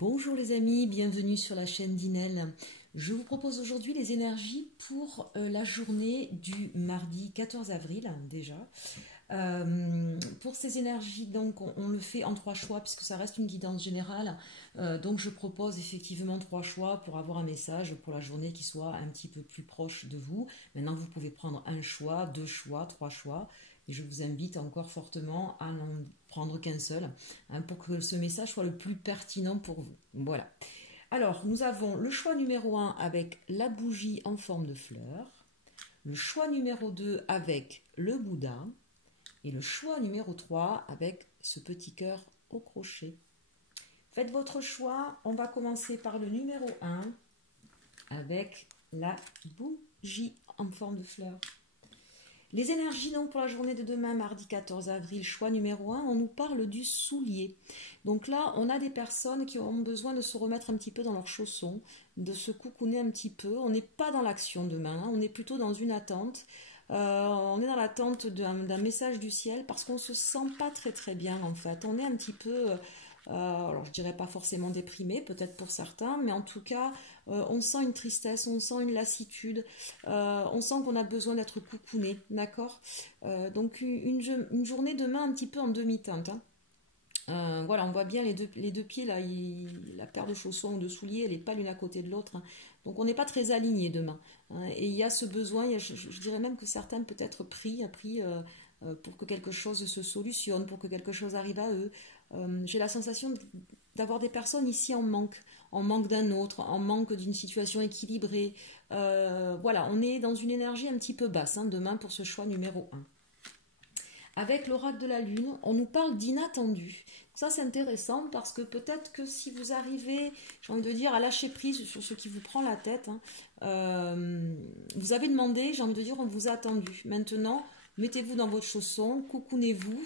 Bonjour les amis, bienvenue sur la chaîne d'Inel. Je vous propose aujourd'hui les énergies pour la journée du mardi 14 avril déjà. Pour ces énergies, donc, on le fait en 3 choix puisque ça reste une guidance générale. Donc je propose effectivement 3 choix pour avoir un message pour la journée qui soit un petit peu plus proche de vous. Maintenant, vous pouvez prendre un choix, 2 choix, 3 choix. Et je vous invite encore fortement à n'en prendre qu'un seul, hein, pour que ce message soit le plus pertinent pour vous. Voilà. Alors, nous avons le choix numéro 1 avec la bougie en forme de fleur, le choix numéro 2 avec le Bouddha, et le choix numéro 3 avec ce petit cœur au crochet. Faites votre choix. On va commencer par le numéro 1 avec la bougie en forme de fleur. Les énergies donc pour la journée de demain, mardi 14 avril, choix numéro 1, on nous parle du soulier. Donc là, on a des personnes qui ont besoin de se remettre un petit peu dans leurs chaussons, de se coucouner un petit peu. On n'est pas dans l'action demain, hein, on est plutôt dans une attente. On est dans l'attente d'un message du ciel parce qu'on ne se sent pas très très bien en fait. On est un petit peu... alors je dirais pas forcément déprimé, peut-être pour certains, mais en tout cas, on sent une tristesse, on sent une lassitude, on sent qu'on a besoin d'être coucouné, d'accord. Donc une journée demain un petit peu en demi-teinte, hein. Voilà, on voit bien les deux pieds là, la paire de chaussons ou de souliers, elle n'est pas l'une à côté de l'autre, hein. Donc on n'est pas très aligné demain, hein. Et il y a ce besoin, je dirais même que certains peut-être pris pour que quelque chose se solutionne, pour que quelque chose arrive à eux. J'ai la sensation d'avoir des personnes ici en manque d'un autre, en manque d'une situation équilibrée. Voilà, on est dans une énergie un petit peu basse, hein, demain pour ce choix numéro 1. Avec l'oracle de la lune, on nous parle d'inattendu. Ça, c'est intéressant parce que peut-être que si vous arrivez, j'ai envie de dire, à lâcher prise sur ce qui vous prend la tête, hein, vous avez demandé, j'ai envie de dire, on vous a attendu. Maintenant, mettez-vous dans votre chausson, coucounez-vous,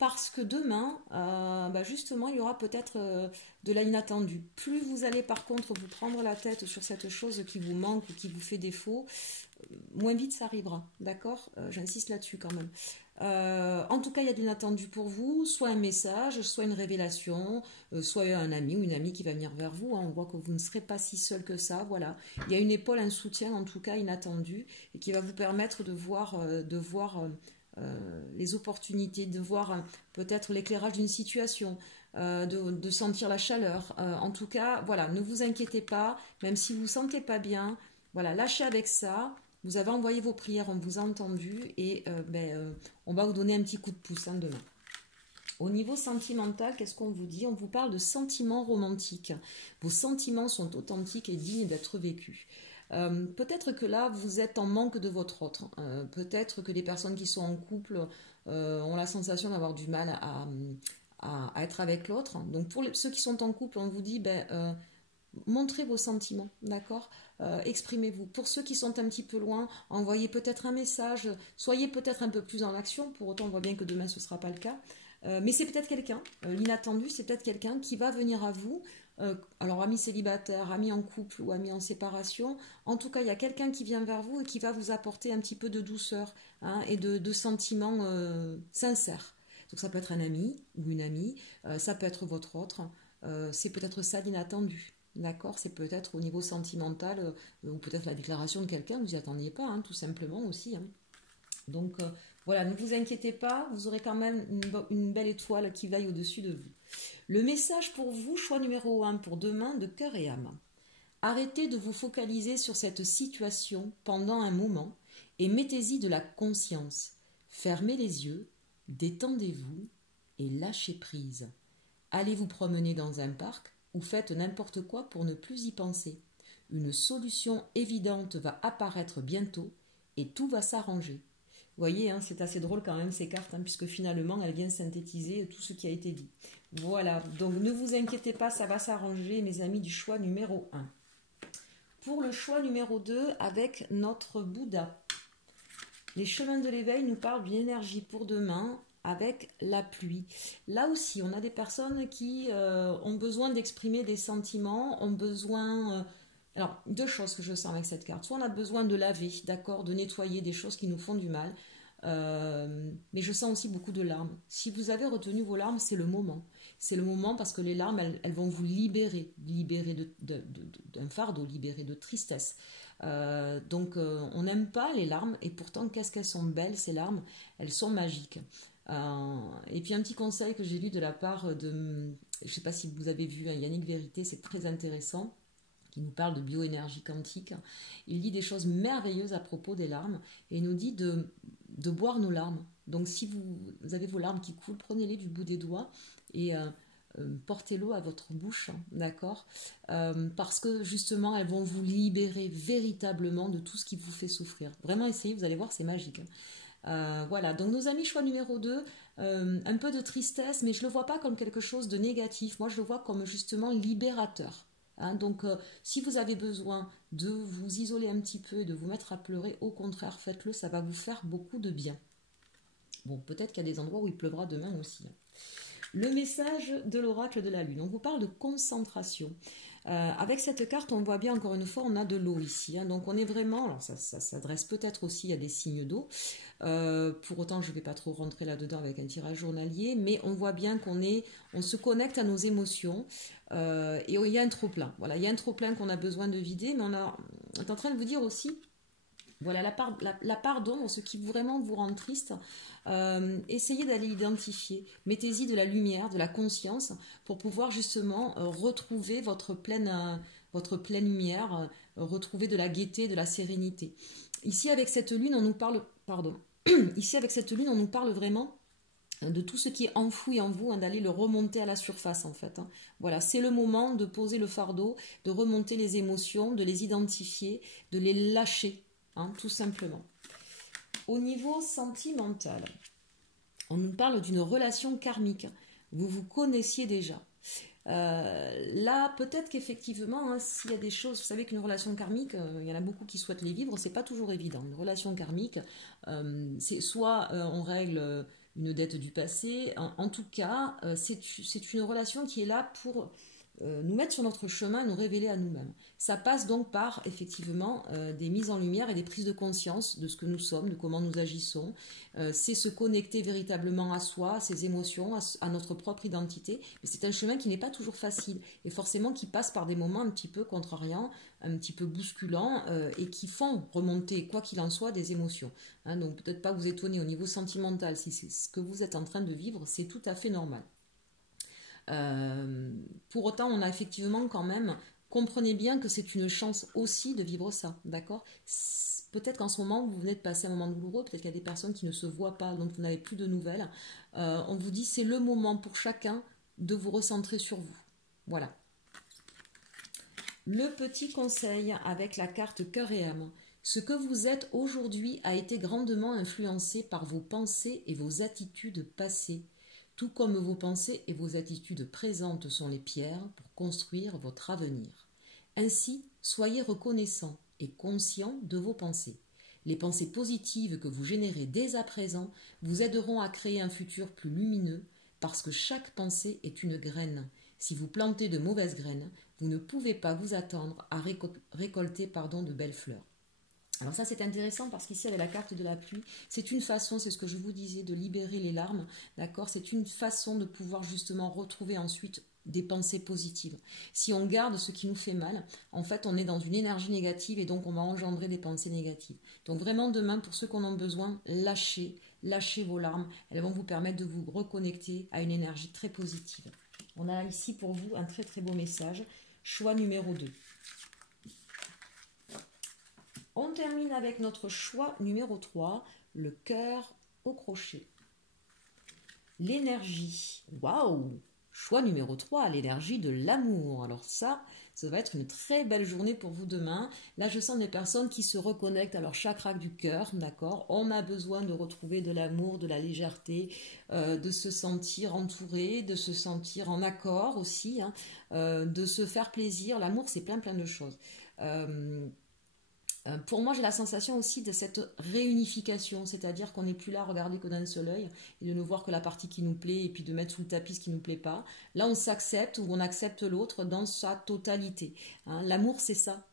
parce que demain, justement, il y aura peut-être de l'inattendu. Plus vous allez par contre vous prendre la tête sur cette chose qui vous manque ou qui vous fait défaut, moins vite ça arrivera, d'accord. J'insiste là-dessus quand même. En tout cas, il y a de l'inattendu pour vous, soit un message, soit une révélation, soit un ami ou une amie qui va venir vers vous, hein. On voit que vous ne serez pas si seul que ça, voilà. Il y a une épaule, un soutien en tout cas inattendu et qui va vous permettre de voir les opportunités, de voir peut-être l'éclairage d'une situation, de sentir la chaleur. En tout cas, voilà, ne vous inquiétez pas, même si vous ne vous sentez pas bien, voilà, lâchez avec ça. Vous avez envoyé vos prières, on vous a entendu et on va vous donner un petit coup de pouce, hein, demain. Au niveau sentimental, qu'est-ce qu'on vous dit? On vous parle de sentiments romantiques. Vos sentiments sont authentiques et dignes d'être vécus. Peut-être que là, vous êtes en manque de votre autre. Peut-être que les personnes qui sont en couple ont la sensation d'avoir du mal à être avec l'autre. Donc pour ceux qui sont en couple, on vous dit... montrez vos sentiments, d'accord. Exprimez-vous. Pour ceux qui sont un petit peu loin, envoyez peut-être un message, soyez peut-être un peu plus en action, pour autant on voit bien que demain ce ne sera pas le cas, mais c'est peut-être quelqu'un, l'inattendu, c'est peut-être quelqu'un qui va venir à vous, alors amis célibataires, amis en couple ou amis en séparation, en tout cas il y a quelqu'un qui vient vers vous et qui va vous apporter un petit peu de douceur, hein, et de sentiments sincères. Donc ça peut être un ami ou une amie, ça peut être votre autre, c'est peut-être ça l'inattendu. D'accord, c'est peut-être au niveau sentimental ou peut-être la déclaration de quelqu'un, vous n'y attendiez pas, hein, tout simplement aussi, hein. Donc voilà, ne vous inquiétez pas, vous aurez quand même une belle étoile qui veille au-dessus de vous. Le message pour vous, choix numéro 1 pour demain, de cœur et âme. Arrêtez de vous focaliser sur cette situation pendant un moment et mettez-y de la conscience. Fermez les yeux, détendez-vous et lâchez prise. Allez vous promener dans un parc ou faites n'importe quoi pour ne plus y penser. Une solution évidente va apparaître bientôt et tout va s'arranger. Vous voyez, hein, c'est assez drôle quand même ces cartes, hein, puisque finalement elles viennent synthétiser tout ce qui a été dit. Voilà, donc ne vous inquiétez pas, ça va s'arranger, mes amis du choix numéro 1. Pour le choix numéro 2, avec notre Bouddha. Les chemins de l'éveil nous parlent d'une énergie pour demain, avec la pluie. Là aussi, on a des personnes qui ont besoin d'exprimer des sentiments, ont besoin... alors, 2 choses que je sens avec cette carte. Soit on a besoin de laver, d'accord, de nettoyer des choses qui nous font du mal. Mais je sens aussi beaucoup de larmes. Si vous avez retenu vos larmes, c'est le moment. c'est le moment parce que les larmes, elles vont vous libérer d'un fardeau, libérer de tristesse. Donc on n'aime pas les larmes et pourtant qu'est-ce qu'elles sont belles ces larmes, elles sont magiques. Et puis un petit conseil que j'ai lu de la part de, je ne sais pas si vous avez vu, hein, Yannick Vérité, c'est très intéressant, qui nous parle de bioénergie quantique. Il dit des choses merveilleuses à propos des larmes et il nous dit de boire nos larmes. Donc si vous avez vos larmes qui coulent, prenez-les du bout des doigts et portez-le à votre bouche, hein, d'accord, parce que justement elles vont vous libérer véritablement de tout ce qui vous fait souffrir. Vraiment essayez, vous allez voir, c'est magique. Voilà, donc nos amis choix numéro 2, un peu de tristesse, mais je ne le vois pas comme quelque chose de négatif, moi je le vois comme justement libérateur. Hein, donc si vous avez besoin de vous isoler un petit peu et de vous mettre à pleurer, au contraire faites-le, ça va vous faire beaucoup de bien. Bon, peut-être qu'il y a des endroits où il pleuvra demain aussi. Le message de l'oracle de la lune. On vous parle de concentration. Avec cette carte, on voit bien encore une fois, on a de l'eau ici. Hein, donc on est vraiment, alors ça s'adresse peut-être aussi à des signes d'eau. Pour autant, je ne vais pas trop rentrer là-dedans avec un tirage journalier, mais on voit bien on se connecte à nos émotions et il y a un trop-plein. Voilà, il y a un trop-plein qu'on a besoin de vider, mais on est en train de vous dire aussi, voilà, la part d'ombre, ce qui vraiment vous rend triste, essayez d'aller identifier. Mettez-y de la lumière, de la conscience, pour pouvoir justement retrouver votre pleine lumière, retrouver de la gaieté, de la sérénité. Ici, avec cette lune, on nous parle, ici, avec cette lune, on nous parle vraiment de tout ce qui est enfoui en vous, hein, d'aller le remonter à la surface en fait. Hein. Voilà, c'est le moment de poser le fardeau, de remonter les émotions, de les identifier, de les lâcher. Hein, tout simplement. Au niveau sentimental, on nous parle d'une relation karmique. Vous vous connaissiez déjà. Là, peut-être qu'effectivement, hein, s'il y a des choses, vous savez qu'une relation karmique, il y en a beaucoup qui souhaitent les vivre, c'est pas toujours évident. Une relation karmique, c'est soit on règle une dette du passé, en tout cas, c'est une relation qui est là pour nous mettre sur notre chemin et nous révéler à nous-mêmes. Ça passe donc par, effectivement, des mises en lumière et des prises de conscience de ce que nous sommes, de comment nous agissons. C'est se connecter véritablement à soi, à ses émotions, à notre propre identité. Mais c'est un chemin qui n'est pas toujours facile et forcément qui passe par des moments un petit peu contrariants, un petit peu bousculants et qui font remonter, quoi qu'il en soit, des émotions. Hein, donc peut-être pas vous étonner au niveau sentimental, si c'est ce que vous êtes en train de vivre, c'est tout à fait normal. Pour autant, on a effectivement quand même, comprenez bien que c'est une chance aussi de vivre ça, d'accord? Peut-être qu'en ce moment, vous venez de passer un moment douloureux, peut-être qu'il y a des personnes qui ne se voient pas, donc vous n'avez plus de nouvelles. On vous dit, c'est le moment pour chacun de vous recentrer sur vous. Voilà. Le petit conseil avec la carte cœur et âme. Ce que vous êtes aujourd'hui a été grandement influencé par vos pensées et vos attitudes passées. Tout comme vos pensées et vos attitudes présentes sont les pierres pour construire votre avenir. Ainsi, soyez reconnaissant et conscient de vos pensées. Les pensées positives que vous générez dès à présent vous aideront à créer un futur plus lumineux parce que chaque pensée est une graine. Si vous plantez de mauvaises graines, vous ne pouvez pas vous attendre à récolter de belles fleurs. Alors ça c'est intéressant parce qu'ici avec la carte de la pluie, c'est une façon, c'est ce que je vous disais, de libérer les larmes, d'accord? C'est une façon de pouvoir justement retrouver ensuite des pensées positives. Si on garde ce qui nous fait mal, en fait on est dans une énergie négative et donc on va engendrer des pensées négatives. Donc vraiment demain, pour ceux qui en ont besoin, lâchez vos larmes, elles vont vous permettre de vous reconnecter à une énergie très positive. On a ici pour vous un très très beau message, choix numéro 2. On termine avec notre choix numéro 3, le cœur au crochet. L'énergie. Waouh! Choix numéro 3, l'énergie de l'amour. Alors ça va être une très belle journée pour vous demain. Là, je sens des personnes qui se reconnectent à leur chakra du cœur, d'accord? On a besoin de retrouver de l'amour, de la légèreté, de se sentir entouré, de se sentir en accord aussi, hein, de se faire plaisir. L'amour, c'est plein de choses. Pour moi, j'ai la sensation aussi de cette réunification, c'est-à-dire qu'on n'est plus là à regarder que d'un seul œil et de ne voir que la partie qui nous plaît et puis de mettre sous le tapis ce qui ne nous plaît pas. Là, on s'accepte ou on accepte l'autre dans sa totalité. Hein. L'amour, c'est ça.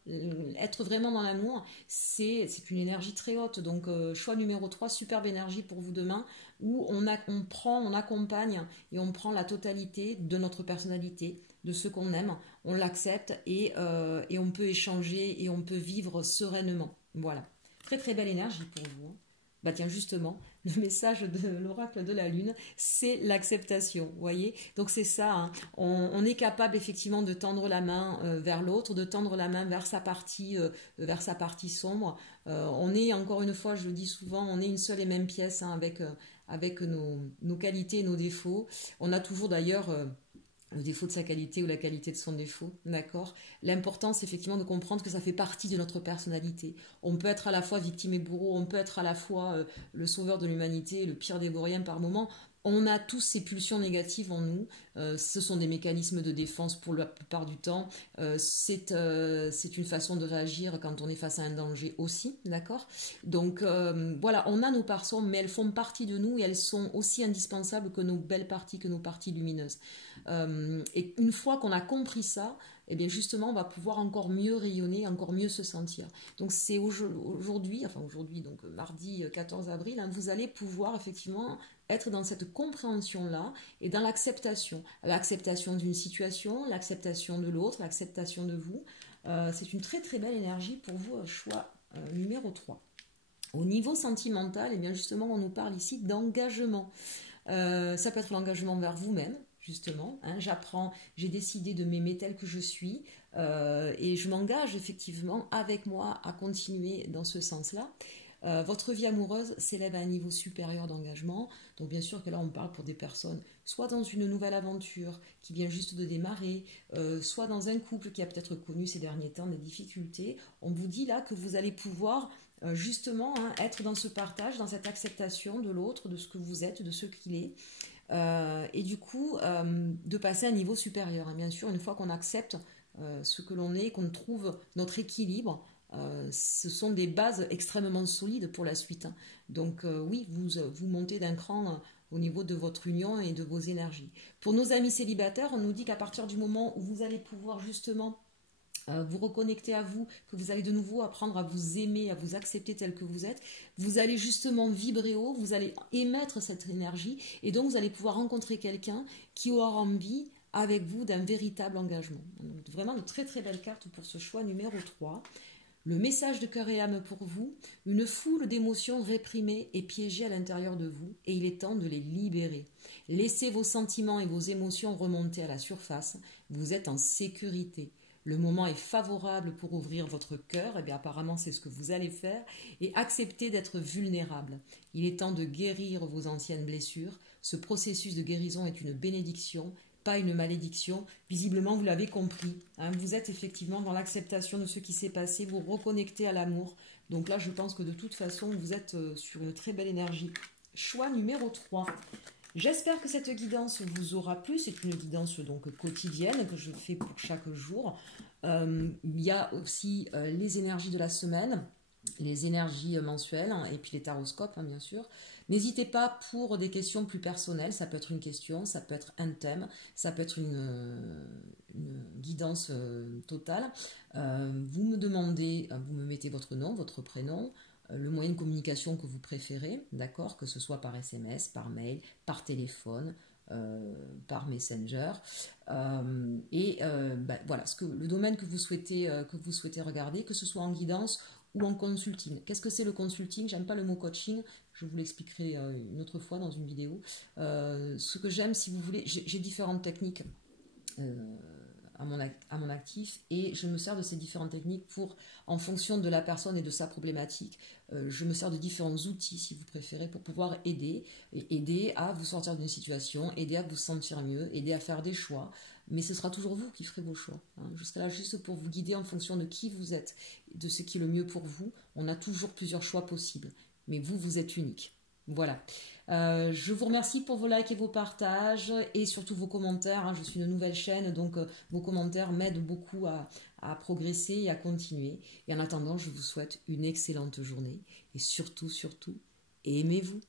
Être vraiment dans l'amour, c'est une énergie très haute. Donc, choix numéro 3, superbe énergie pour vous demain, où on accompagne et on prend la totalité de notre personnalité, de ce qu'on aime, on l'accepte et on peut échanger et on peut vivre sereinement. Voilà. Très très belle énergie pour vous. Hein. Bah tiens, justement, le message de l'oracle de la Lune, c'est l'acceptation, vous voyez. Donc c'est ça, hein. On est capable effectivement de tendre la main vers l'autre, de tendre la main vers sa partie sombre. On est, encore une fois, je le dis souvent, on est une seule et même pièce, hein, avec nos qualités et nos défauts. On a toujours d'ailleurs... le défaut de sa qualité ou la qualité de son défaut, d'accord. L'important, c'est effectivement de comprendre que ça fait partie de notre personnalité. On peut être à la fois victime et bourreau, on peut être à la fois le sauveur de l'humanité, le pire des vauriens par moment. On a tous ces pulsions négatives en nous. Ce sont des mécanismes de défense pour la plupart du temps. C'est une façon de réagir quand on est face à un danger aussi, d'accord. Donc voilà, on a nos parts sombres, mais elles font partie de nous et elles sont aussi indispensables que nos belles parties, que nos parties lumineuses. Et une fois qu'on a compris ça, eh bien justement, on va pouvoir encore mieux rayonner, encore mieux se sentir. Donc c'est aujourd'hui, donc mardi 14 avril, hein, vous allez pouvoir effectivement être dans cette compréhension-là et dans l'acceptation. L'acceptation d'une situation, l'acceptation de l'autre, l'acceptation de vous. C'est une très très belle énergie pour vous, choix numéro 3. Au niveau sentimental, eh bien justement, on nous parle ici d'engagement. Ça peut être l'engagement vers vous-même, justement. Hein, j'ai décidé de m'aimer tel que je suis et je m'engage effectivement avec moi à continuer dans ce sens-là. Votre vie amoureuse s'élève à un niveau supérieur d'engagement. Donc bien sûr que là on parle pour des personnes soit dans une nouvelle aventure qui vient juste de démarrer, soit dans un couple qui a peut-être connu ces derniers temps des difficultés. On vous dit là que vous allez pouvoir justement être dans ce partage, dans cette acceptation de l'autre, de ce que vous êtes, de ce qu'il est. Et du coup de passer à un niveau supérieur. Hein. Bien sûr, une fois qu'on accepte ce que l'on est, qu'on trouve notre équilibre, ce sont des bases extrêmement solides pour la suite. Hein. Donc oui, vous montez d'un cran au niveau de votre union et de vos énergies. Pour nos amis célibataires, on nous dit qu'à partir du moment où vous allez pouvoir justement vous reconnecter à vous, que vous allez de nouveau apprendre à vous aimer, à vous accepter tel que vous êtes, vous allez justement vibrer haut, vous allez émettre cette énergie et donc vous allez pouvoir rencontrer quelqu'un qui aura envie avec vous d'un véritable engagement. Donc, vraiment de très très belles cartes pour ce choix numéro 3. Le message de cœur et âme pour vous, une foule d'émotions réprimées et piégées à l'intérieur de vous, et il est temps de les libérer. Laissez vos sentiments et vos émotions remonter à la surface, vous êtes en sécurité. Le moment est favorable pour ouvrir votre cœur, et bien apparemment c'est ce que vous allez faire, et accepter d'être vulnérable. Il est temps de guérir vos anciennes blessures. Ce processus de guérison est une bénédiction, pas une malédiction. Visiblement, vous l'avez compris. Hein, vous êtes effectivement dans l'acceptation de ce qui s'est passé, vous reconnectez à l'amour. Donc là, je pense que de toute façon, vous êtes sur une très belle énergie. Choix numéro 3. J'espère que cette guidance vous aura plu. C'est une guidance donc quotidienne que je fais pour chaque jour. Il y a aussi les énergies de la semaine, les énergies mensuelles et puis les taroscopes, bien sûr. N'hésitez pas pour des questions plus personnelles, ça peut être une question, ça peut être un thème, ça peut être une guidance totale. Vous me demandez, vous me mettez votre nom, votre prénom, le moyen de communication que vous préférez, d'accord, que ce soit par SMS, par mail, par téléphone, par Messenger, voilà, le domaine que vous souhaitez regarder, que ce soit en guidance ou en consulting. Qu'est-ce que c'est le consulting? J'aime pas le mot coaching, je vous l'expliquerai une autre fois dans une vidéo. Ce que j'aime, si vous voulez, j'ai différentes techniques à mon actif et je me sers de ces différentes techniques pour, en fonction de la personne et de sa problématique, je me sers de différents outils, si vous préférez, pour pouvoir aider à vous sortir d'une situation, aider à vous sentir mieux, aider à faire des choix. Mais ce sera toujours vous qui ferez vos choix. Hein. Je serai là juste pour vous guider en fonction de qui vous êtes, de ce qui est le mieux pour vous. On a toujours plusieurs choix possibles, mais vous êtes unique. Voilà. Je vous remercie pour vos likes et vos partages et surtout vos commentaires, hein. Je suis une nouvelle chaîne, donc vos commentaires m'aident beaucoup à progresser et à continuer. Et en attendant, je vous souhaite une excellente journée et surtout, surtout, aimez-vous.